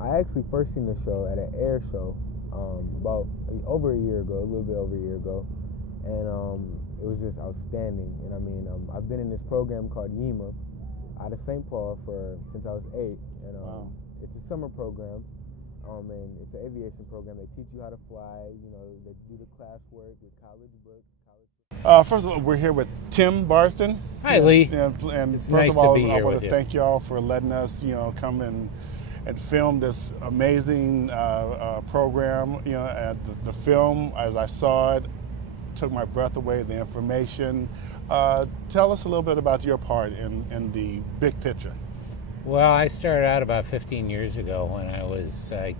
I actually first seen the show at an air show about over a year ago, a little bit over a year ago, and it was just outstanding. And I mean, I've been in this program called YEMA out of St. Paul since I was 8, and it's a summer program, and it's an aviation program. They teach you how to fly. You know, they do the classwork with college books. First of all, we're here with Tim Barzen. Hi, Lee. And It's first nice of all, to be I here want with to you. thank y'all for letting us, come and film this amazing program. The film, as I saw it, took my breath away. The information. Tell us a little bit about your part in the big picture. Well, I started out about 15 years ago when I was, I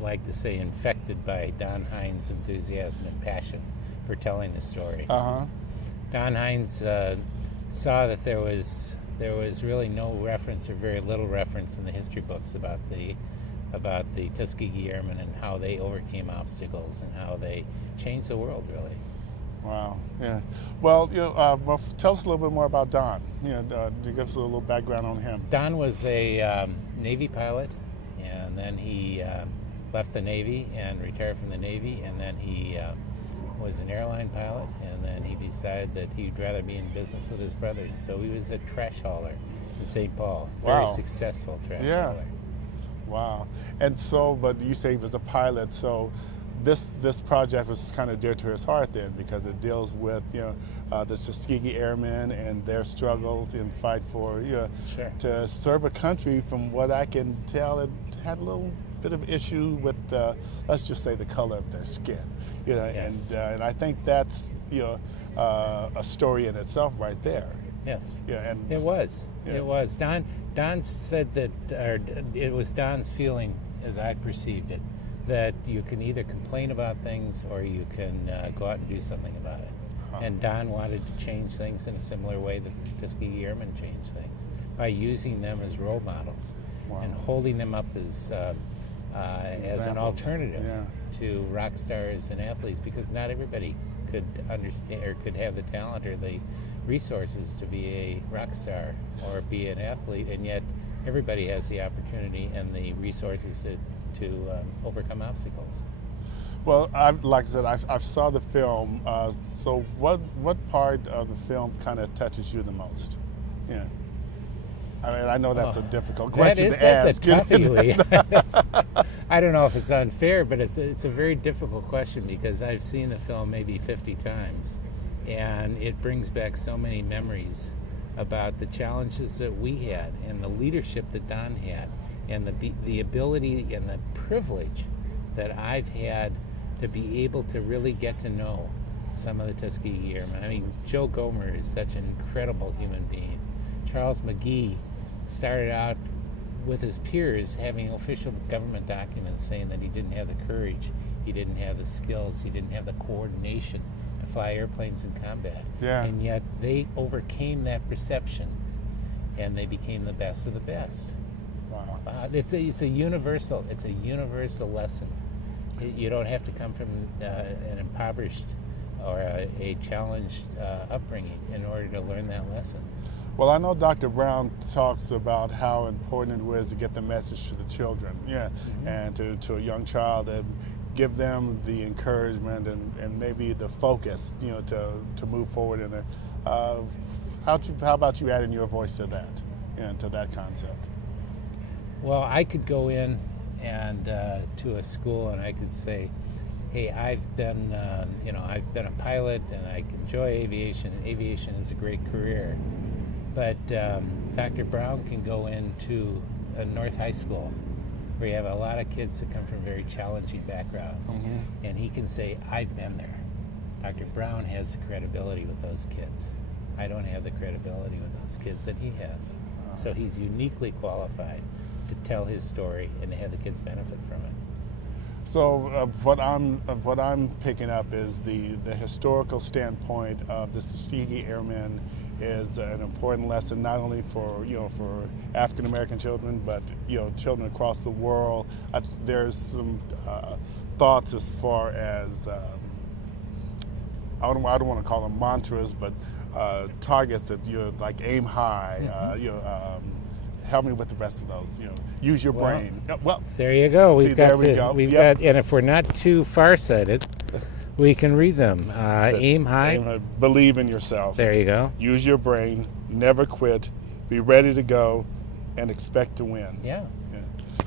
like to say, infected by Don Hines' enthusiasm and passion for telling the story. Don Hines saw that there was really no reference or very little reference in the history books about the Tuskegee Airmen and how they overcame obstacles and how they changed the world, really. Wow. Yeah. Well, tell us a little bit more about Don. Give us a little background on him. Don was a Navy pilot, and then he left the Navy and retired from the Navy, and then he was an airline pilot, and then he decided that he'd rather be in business with his brother. So he was a trash hauler in St. Paul. Very successful trash hauler. Wow. And so, but you say he was a pilot, so this project was kind of dear to his heart then, because it deals with the Tuskegee Airmen and their struggle and fight for to serve a country. From what I can tell, it had a little bit of issue with let's just say the color of their skin. Yes. And I think that's a story in itself right there. Yes. Yeah. And it was. It was. Don said that, or it was Don's feeling, as I perceived it, that you can either complain about things or you can go out and do something about it. And Don wanted to change things in a similar way that the Tuskegee Airmen changed things, by using them as role models and holding them up as an alternative to rock stars and athletes, because not everybody could understand or could have the talent or the resources to be a rock star or be an athlete, and yet everybody has the opportunity and the resources to overcome obstacles. Well, like I said, I saw the film. So what part of the film kind of touches you the most? Yeah. I mean, I know that's a difficult question to ask. That's a toughie, Lee. I don't know if it's unfair, but it's a very difficult question, because I've seen the film maybe 50 times, and it brings back so many memories about the challenges that we had and the leadership that Don had, and the ability and the privilege that I've had to be able to really get to know some of the Tuskegee Airmen. I mean, Joe Gomer is such an incredible human being. Charles McGee started out with his peers having official government documents saying that he didn't have the courage, he didn't have the skills, he didn't have the coordination to fly airplanes in combat. Yeah. And yet they overcame that perception, and they became the best of the best. Wow. It's a universal lesson. You don't have to come from an impoverished or a challenged upbringing in order to learn that lesson. Well, I know Dr. Brown talks about how important it is to get the message to the children, and to a young child, and give them the encouragement and maybe the focus, to move forward in there. How about you adding your voice to that, to that concept? Well, I could go in and to a school and I could say, hey, I've been a pilot and I enjoy aviation, and aviation is a great career. But Dr. Brown can go into a North High School where you have a lot of kids that come from very challenging backgrounds, and he can say, I've been there. Dr. Brown has the credibility with those kids. I don't have the credibility with those kids that he has. So he's uniquely qualified to tell his story and to have the kids benefit from it. So what I'm picking up is the historical standpoint of the Tuskegee Airmen is an important lesson, not only for African American children, but children across the world. There's some thoughts as far as I don't want to call them mantras, but targets that like aim high, help me with the rest of those. Use your brain. Well, there you go. We've got, and if we're not too farsighted, we can read them. Aim high. Believe in yourself. There you go. Use your brain. Never quit. Be ready to go, and expect to win. Yeah.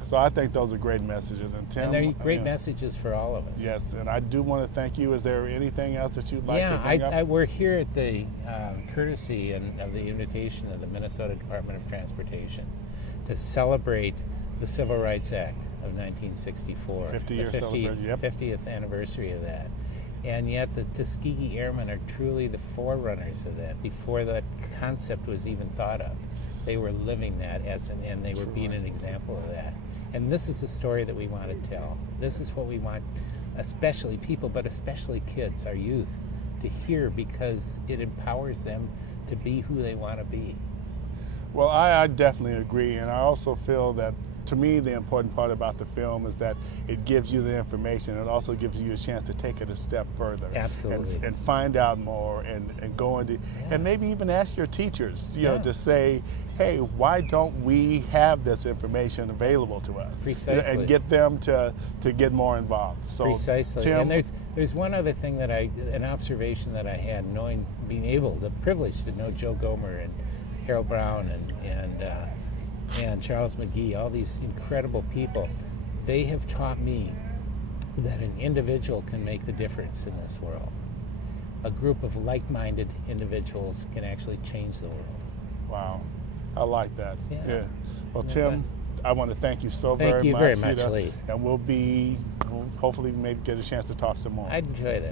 So I think those are great messages. And Tim, and they're great messages for all of us. Yes, and I do want to thank you. Is there anything else that you'd like to bring up? We're here at the courtesy and of the invitation of the Minnesota Department of Transportation to celebrate the Civil Rights Act of 1964. 50-year celebration, yep. 50th anniversary of that. And yet the Tuskegee Airmen are truly the forerunners of that. Before that concept was even thought of, they were living that and they were being an example of that. And this is the story that we want to tell. This is what we want, especially people, but especially kids, our youth, to hear, because it empowers them to be who they want to be. Well, I definitely agree, and I also feel that, to me, the important part about the film is that it gives you the information. It also gives you a chance to take it a step further. Absolutely. And find out more and go into, and maybe even ask your teachers, to say, hey, why don't we have this information available to us? Precisely. And get them to get more involved. So, precisely. Tim, and there's one other thing an observation that I had, the privilege to know Joe Gomer and Harold Brown and Charles McGee, all these incredible people. They have taught me that an individual can make the difference in this world. A group of like-minded individuals can actually change the world. Wow. I like that. Yeah. Well, Tim, I want to thank you very much. Thank you very much, Lee. And we'll hopefully maybe get a chance to talk some more. I'd enjoy that.